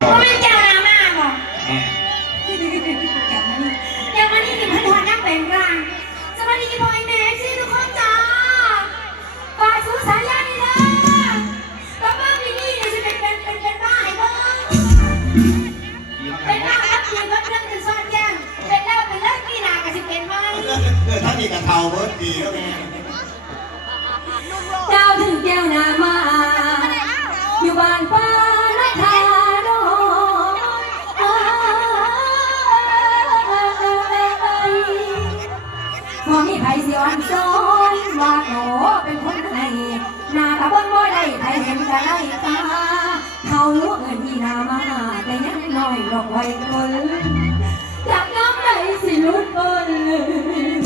ก็เป็นเจ้าหน้ามากบอกแม่อย่างวันนี้อย่างวันนี้มีพันธะนั่งเป็นกลางสวัสดีพ่อไอ้แม่ซี่ทุกคนจ้าฝากสู้สายยานี่เด้อแล้วบ้านที่นี่เนี่ยจะเป็นเป็นเป็นเป็นบ้าไอ้เบ้อเป็นบ้าครับเพียงเพื่อนเพื่อนจะซ่อนแจ้งเป็นแล้วเป็นเลิกกีฬากับสิเป็นไหมเออถ้ามีกระเทาเบิร์ดดีก็แม่เห็นกะไล่ตาเขาเอินอีนามาแต่ยังน้อยบอกไว้คนจากน้ำไหนสิลุดบนเลย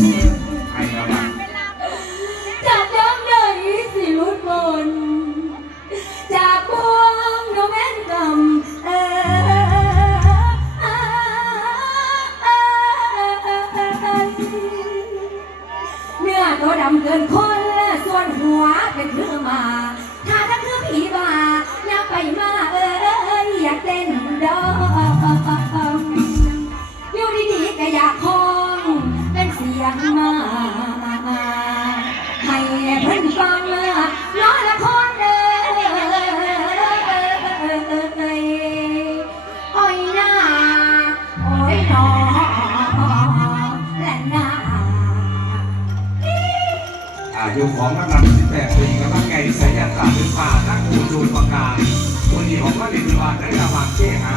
ผมก็เรีกว่าได้ระวังเชี่หา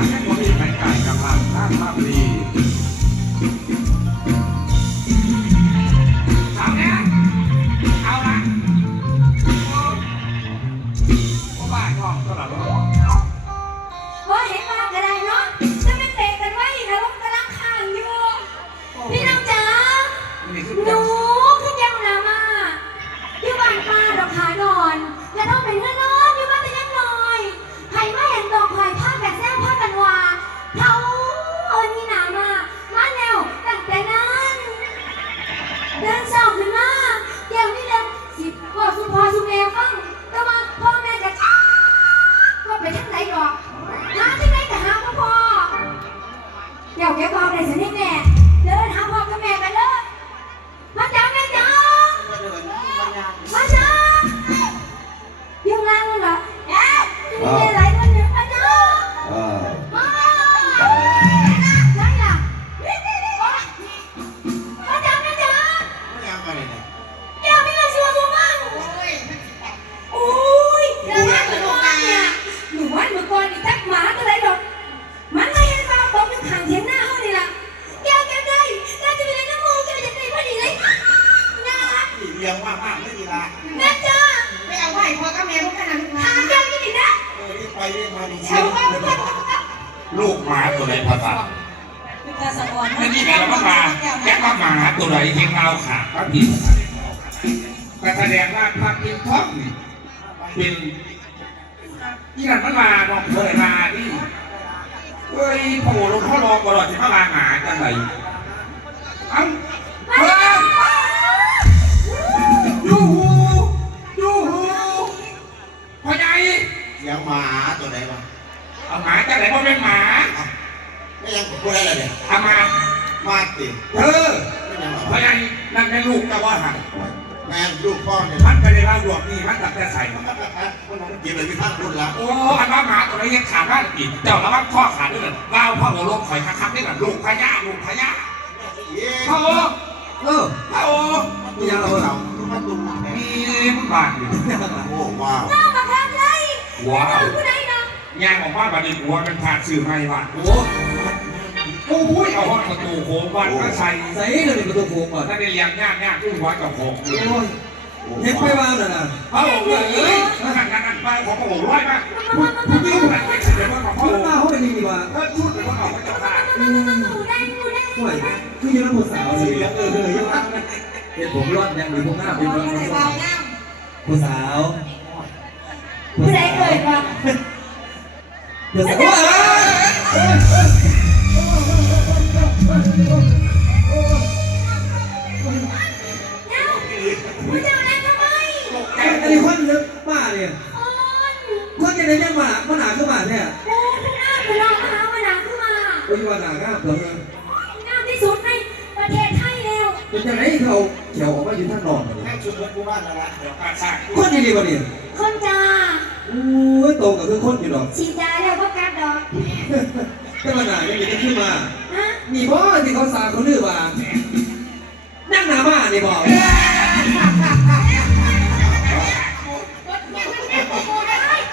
ลูกหมาตัวไหนภาษาเป็นการสะท้อนไม่นี่แปลว่าหมาแกว่าหมาตัวไหนที่เอาขาพระพิมก็แสดงว่าพระพิมท้องนี่เป็นที่นั่นมันมาบอกเคยมาดิเฮ้ยโผล่ลงพ่อรองก่อนจะมาลาหมาจังไรเอ้าเฮ้ยยูหูยูหูพ่อใหญ่เลี้ยงหมาตัวไหนมาเอาหมาจังไหนพ่อเป็นหมาไม่ ยังพูดอะไรเลยเนี่ยเอามามาติเออไม่ยังพ่อใหญ่นั่นเป็นลูกก็ว่าหันแม่ลูกพ่อเนี่ยมันไปในร่างดวงนี่มันตัดแต่ใส่มันกินเลยพี่ท่านพูดแล้วโอ้อันว่าหมาตัวนี้ยังขาดบ้านอีกเจ้าแล้วว่าข้อขาดด้วยกันว่าวพ่อโอลงข่อยคักๆด้วยกันลูกพญาลูกพญาเย้พ่อโอเออพ่อโอมันยังเราเรามันตุ้มมีมึงบาดอยู่โอ้ว้าวน้ามาครับเลยว้าวผู้ใดนะย่างออกมาบัดนี้หัวมันขาดสื่อไม่ว่ะโอ้ โอ้ยเอาห้องประตูโค้งวันมาใส่ใส่เลยเป็นประตูโค้งก่อนถ้าได้เลี้ยงยากยากขึ้นหัวกับโค้งโอ้ยเห็นไปบ้างน่ะนะพ่อโอเลยขนาดนั้นไปของพ่อโอร้อยมากคุณยิ่งแบบไม่เดี๋ยวว่าของพ่เขาอโอมาเขาเป็นยังดีวะก็ชุดเป็นว่าเขาจะขาดอืมผู้ใดผู้ใดห่วยคือยังรับผู้สาวเลยเออเออยังเห็นผมรอดยังมีพวกหน้าเป็นคนใส่เบาน้ผู้สาวผู้ใดเกิดมาผู้สาว แม่งชุดเพื่อนกูบ้านแล้วนะเดี๋ยวกาสร้างคนดีๆบ่เนี่ยคนจ้าโอ้ยโตกับคือคนอยู่ดอกฉีดยาแล้วก็กัดดอกแต่ว่าหนายังมีขึ้นมาฮะมีบ่ที่เขาสาเขาลือว่านั่งหนาบ้านี่บอกโ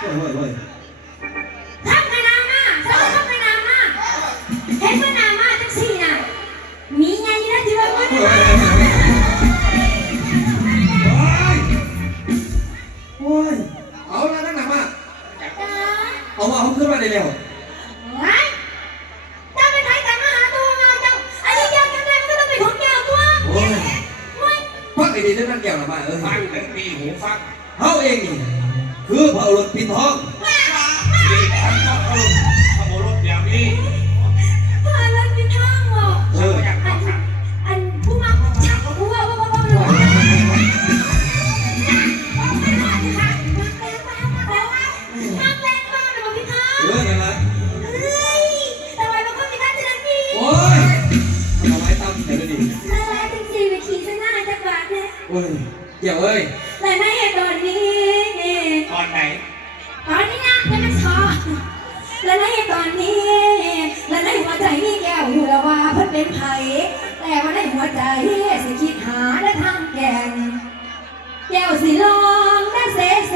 อ้ยโอ้ย ไอ้ดีเรื่องนั่งแก้วหนาบ้าเอ้ยฟังเลยมีหูฟังเขาเองนี่คือพระโอรสปินทอง ยเกี่ยวเอ้ยแต่ในตอนนี้ตอนไหน ตอนนี้นะยังไม่ชอและในตอนนี้ และในหัวใจมีแก้วอยู่แล้วว่าเพิ่นเป็นไผแต่ว่าในหัวใจสิคิดหาและทางแกงแก้วสิลองได้เสแส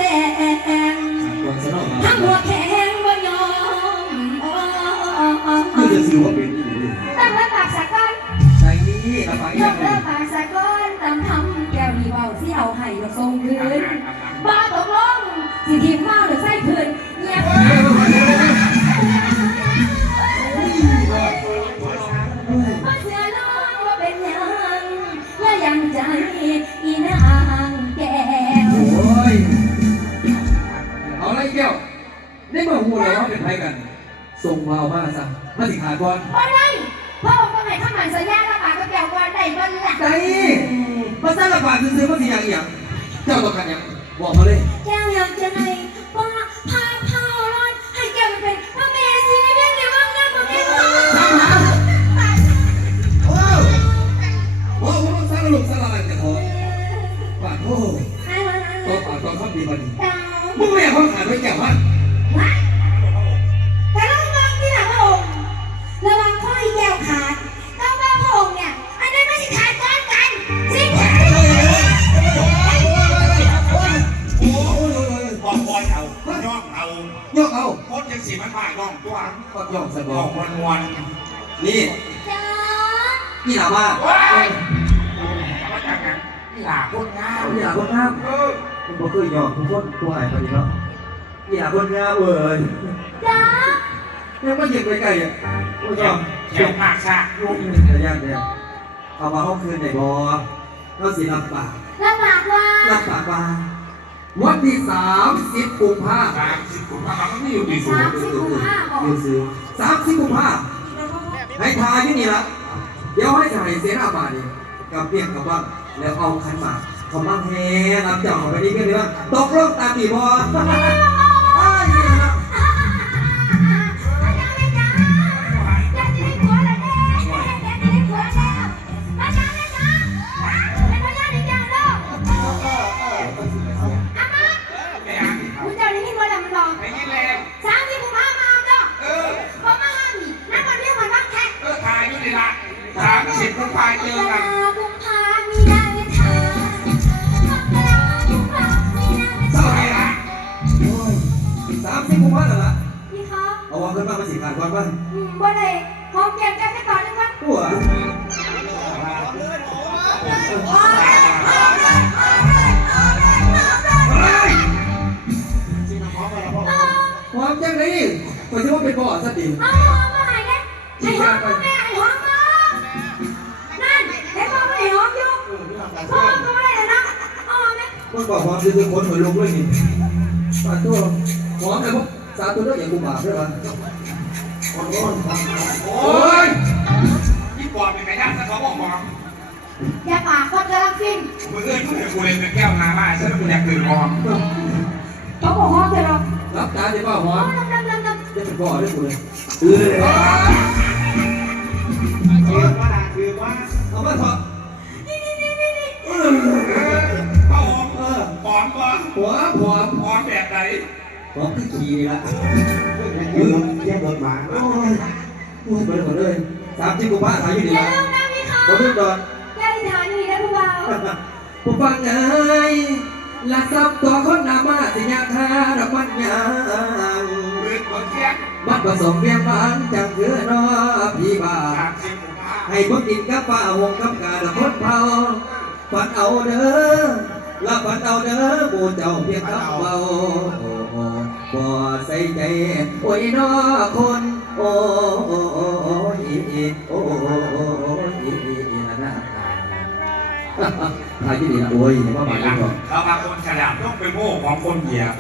งก่อนสนองทั้งหัวแข็งบ่ยอมอ๋อนี่จะซื้อว่าเป็นอีหลีตั้งแต่ปากสะก้อนใจนี่ระบายยยังกไงเลิกปากสะก้อน ได้มาหูแล้วว่าเป็นใครกัน ส่งเรามาสั่งมาสิขาดบอลบ่ได้พ่อองค์ก็ให้ทำหมันสัญญาและปากกับแก้วก่อนได้บ่ล่ะใจมาสร้างระบาดซื้อๆมาสิอย่างอย่างเจ้าต้องการยังบอกมาเลยแก้วอยากจะให้ว่ งสีมันผ่าย่องตัวปักยอกสะบบออกกวันวันนี่จ้านี่หลาบ้าว้ายมาจากไหนนี่หลาคนงามนี่หลาคนงามคุณบ่เคยหยอกคุณคนผู้หายไปดีเนาะนี่หลาคนงามเว้ยจ้ายังไม่ยิงไปไกลอะโอ้ยยอมเขียวมากชาลูกหนึ่งระยะเนี่ยเอามาห้องคืนไหนบอเราสิรับปากลำบากว่ารับปากว่า วันที่สามสิบกุมภาสามสิบกุมภาพันธ์มันไม่อยู่ดีสุดสามสิบกุมภาพันธ์ยืนซื้อสามสิบกุมภาให้ทายอยู่นี่ละเดี๋ยวให้ถ่ายเสียหน้าบาทนี่กับเปียกกับบ้านแล้วเอาขันหมากเขามาแห่รับเจ้าเขาไปนี่กันเลยว่าตกลงตามปีบอไอ้ คะเอาวางขึ้นมามาสิขาดก่อนป่ะอืมบ่ได้หอมแก้มแก้มได้ก่อนนะคะหัวจริงนะพร้อมกันแล้วพ่อความจังไรก็ถือว่าเป็นบ่อสักดีเอาหอมมาให้เนี่ยให้หอมมาแม่ให้หอมมานั่นเห็นพ่อไม่ให้หอมอยู่เออนี่ทำการพ่อก็ไม่ได้แล้วนะเอาหอมไหมมันบอกความซื้อคนเหมือนลงเลยนี่ปาตัวหอมแต่พวก สาตัวเลือกอย่างกูบาปด้วยวะโอ้ยพี่ปอบเป็นไงนะถ้าเขาบอกบอกอย่าปากคนกำลังฟินมืออื่นกูเห็นกูเลยเป็นแก้วน้ำมาฉันกูอยากตื่นมองเขาบอกหอมเถอะหรอกรับตาจะว่าหอหอมมดำดำดำจะเป็นบ่อด้วยกูเลยเออคือว่าคือว่าเอามาเถอะพระองค์หอมก่อนหัวผอมหอมแบบไหน ผอมคือขี่นี่ละยืนเยี่ยมรถมาโอ้ยโอ้ยไปเลยหมดเลยสามสิบกุมภาพันธ์อยู่อนี่ย่าละลืมนะพี่คะผมเรียกก่อนอย่าลืมฐานนี่นะผู้บ่าวผู้ฟังเอ้ยลักทรัพย์ตัวคนนามาสิยาคาดอกมันยางมืดบนเทียงบัดประสงเพียงบางจังคือน้อพี่บ่าสามสิบกุมภาให้พวกกินกับป้าหงกับกาดอกคนเผาฝันเอาเด้อ ละฝันเอาเด้อหมูเจ้าเพียงกับเบาโอ้โอ้บ่ใส่ใจ โอ้ยน้อคน โอ้โอ้โอ้โอ้อีอีโอ้โอ้โอ้โอ้อีอีอีนะนะถ่ายที่ดีนะโอ้ยอย่ามาหมายหลังถึงเขามาคนฉลาดต้องไปโม่ของคนเหยียบ